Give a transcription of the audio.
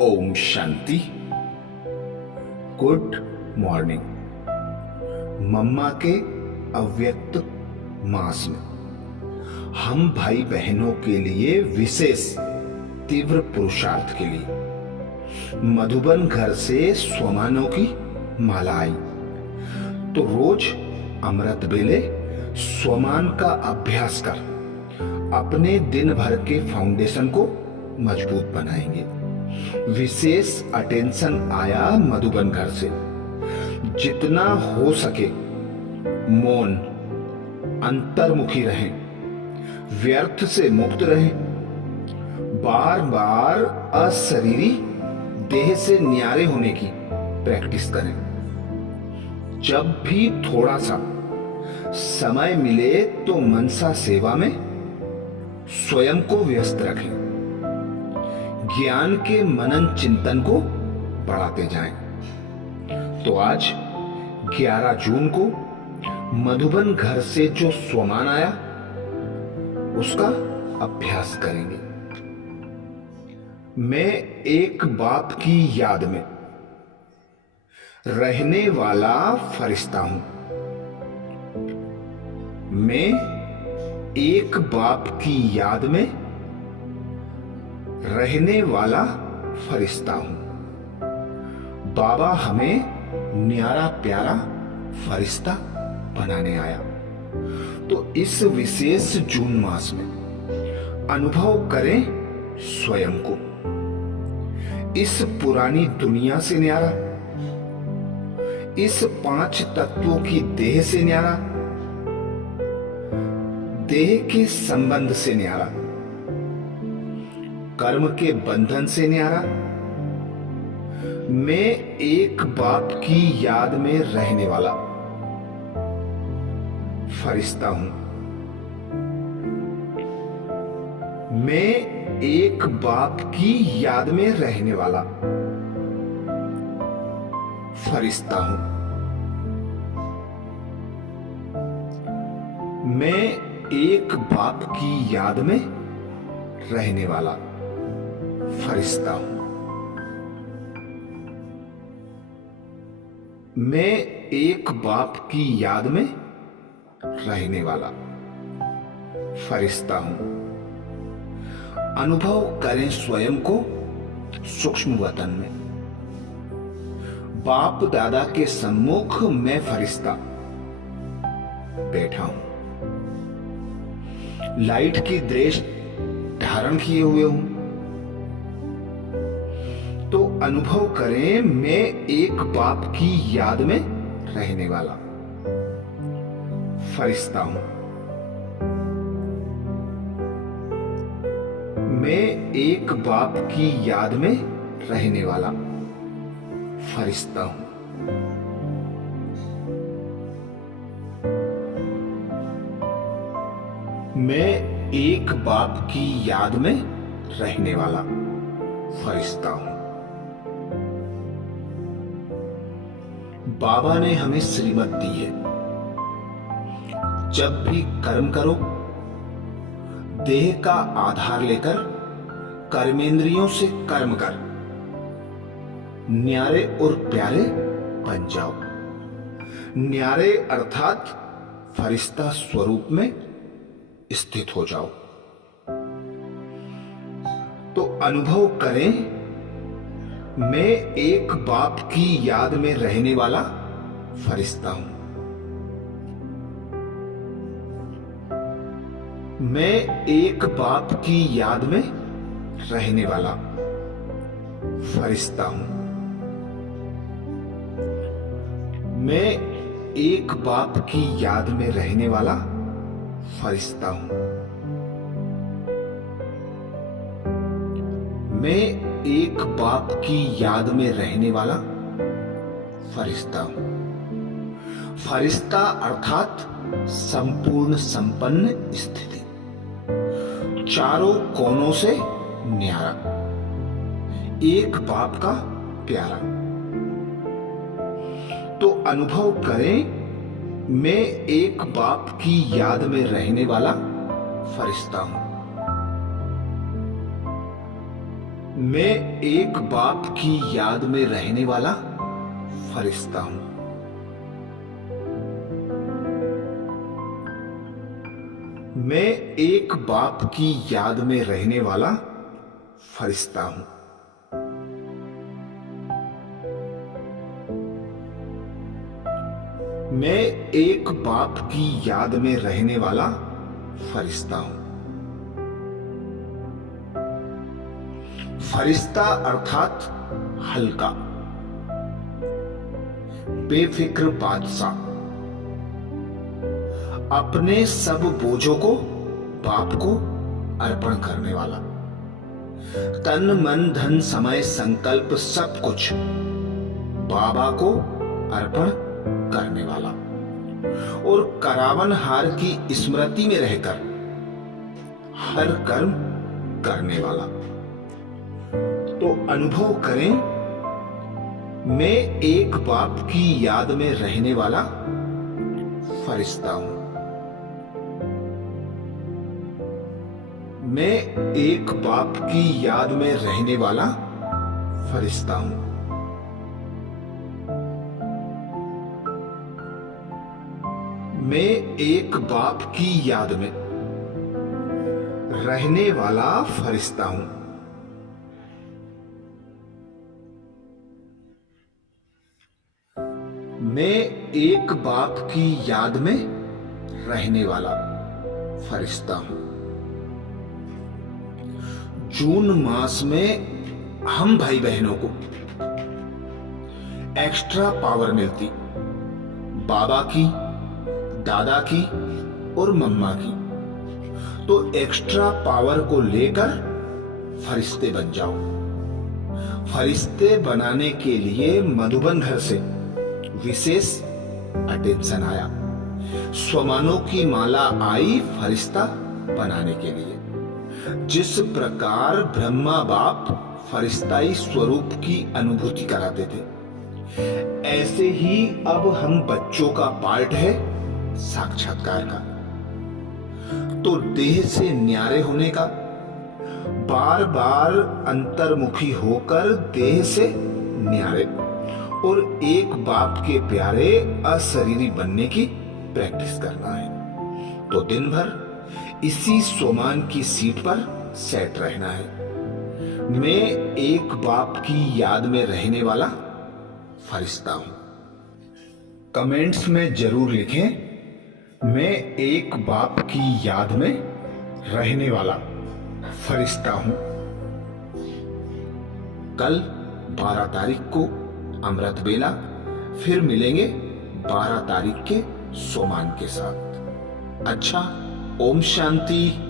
Om Shanti. Good morning. मम्मा के अव्यक्त मास में हम भाई बहनों के लिए विशेष तीव्र पुरुषार्थ के लिए मधुबन घर से स्वमानों की माला आई। तो रोज अमृत बेले स्वमान का अभ्यास कर अपने दिन भर के फाउंडेशन को मजबूत बनाएंगे। विशेष अटेंशन आया मधुबन घर से। जितना हो सके मौन, अंतर्मुखी रहें, व्यर्थ से मुक्त रहें, बार बार अशरीरी देह से न्यारे होने की प्रैक्टिस करें। जब भी थोड़ा सा समय मिले तो मनसा सेवा में स्वयं को व्यस्त रखें। ज्ञान के मनन चिंतन को बढ़ाते जाएं। तो आज 11 जून को मधुबन घर से जो स्वमान आया उसका अभ्यास करेंगे। मैं एक बाप की याद में रहने वाला फरिश्ता हूं। मैं एक बाप की याद में रहने वाला फरिश्ता हूं। बाबा हमें न्यारा प्यारा फरिश्ता बनाने आया। तो इस विशेष जून मास में अनुभव करें स्वयं को, इस पुरानी दुनिया से न्यारा, इस 5 तत्वों की देह से न्यारा, देह के संबंध से न्यारा, कर्म के बंधन से न्यारा। मैं एक बाप की याद में रहने वाला फरिश्ता हूं। मैं एक बाप की याद में रहने वाला फरिश्ता हूं। मैं एक बाप की याद में रहने वाला फरिश्ता हूं। मैं एक बाप की याद में रहने वाला फरिश्ता हूं। अनुभव करें स्वयं को सूक्ष्म वतन में। बाप दादा के सम्मुख मैं फरिश्ता बैठा हूं। लाइट की ड्रेस धारण किए हुए हूं। तो अनुभव करें मैं एक बाप की याद में रहने वाला फरिश्ता हूं। मैं एक बाप की याद में रहने वाला फरिश्ता हूं। मैं एक बाप की याद में रहने वाला फरिश्ता हूं। बाबा ने हमें श्रीमत दी है, जब भी कर्म करो देह का आधार लेकर कर्मेंद्रियों से कर्म कर न्यारे और प्यारे बन जाओ। न्यारे अर्थात फरिश्ता स्वरूप में स्थित हो जाओ। तो अनुभव करें मैं एक बाप की याद में रहने वाला फरिश्ता हूं। मैं एक बाप की याद में रहने वाला फरिश्ता हूं। मैं एक बाप की याद में रहने वाला फरिश्ता हूं। मैं एक बाप की याद में रहने वाला फरिश्ता हूं। फरिश्ता अर्थात संपूर्ण संपन्न स्थिति, चारों कोनों से न्यारा, एक बाप का प्यारा। तो अनुभव करें मैं एक बाप की याद में रहने वाला फरिश्ता हूं। मैं एक बाप की याद में रहने वाला फरिश्ता हूं। मैं एक बाप की याद में रहने वाला फरिश्ता हूं। मैं एक बाप की याद में रहने वाला फरिश्ता हूं। फरिश्ता अर्थात हल्का, बेफिक्र बादशाह, अपने सब बोझों को बाप को अर्पण करने वाला, तन मन धन समय संकल्प सब कुछ बाबा को अर्पण करने वाला और करावन हार की स्मृति में रहकर हर कर्म करने वाला। तो अनुभव करें, मैं एक बाप की याद में रहने वाला फरिश्ता हूं। मैं एक बाप की याद में रहने वाला फरिश्ता हूं। मैं एक बाप की याद में रहने वाला फरिश्ता हूं। मैं एक बाप की याद में रहने वाला फरिश्ता हूं। जून मास में हम भाई बहनों को एक्स्ट्रा पावर मिलती, बाबा की, दादा की और मम्मा की। तो एक्स्ट्रा पावर को लेकर फरिश्ते बन जाओ। फरिश्ते बनाने के लिए मधुबन घर से विशेष अटेंशन आया। स्वमानों की माला आई फरिश्ता बनाने के लिए। जिस प्रकार ब्रह्मा बाप फरिश्ताई स्वरूप की अनुभूति कराते थे, ऐसे ही अब हम बच्चों का पार्ट है साक्षात्कार का। तो देह से न्यारे होने का, बार बार अंतर्मुखी होकर देह से न्यारे और एक बाप के प्यारे अशरीरी बनने की प्रैक्टिस करना है। तो दिन भर इसी सोमान की सीट पर सेट रहना है। मैं एक बाप की याद में रहने वाला फरिश्ता हूं। कमेंट्स में जरूर लिखें, मैं एक बाप की याद में रहने वाला फरिश्ता हूं। कल 12 तारीख को अमृत बेला फिर मिलेंगे 12 तारीख के सोमान के साथ। अच्छा, ओम शांति।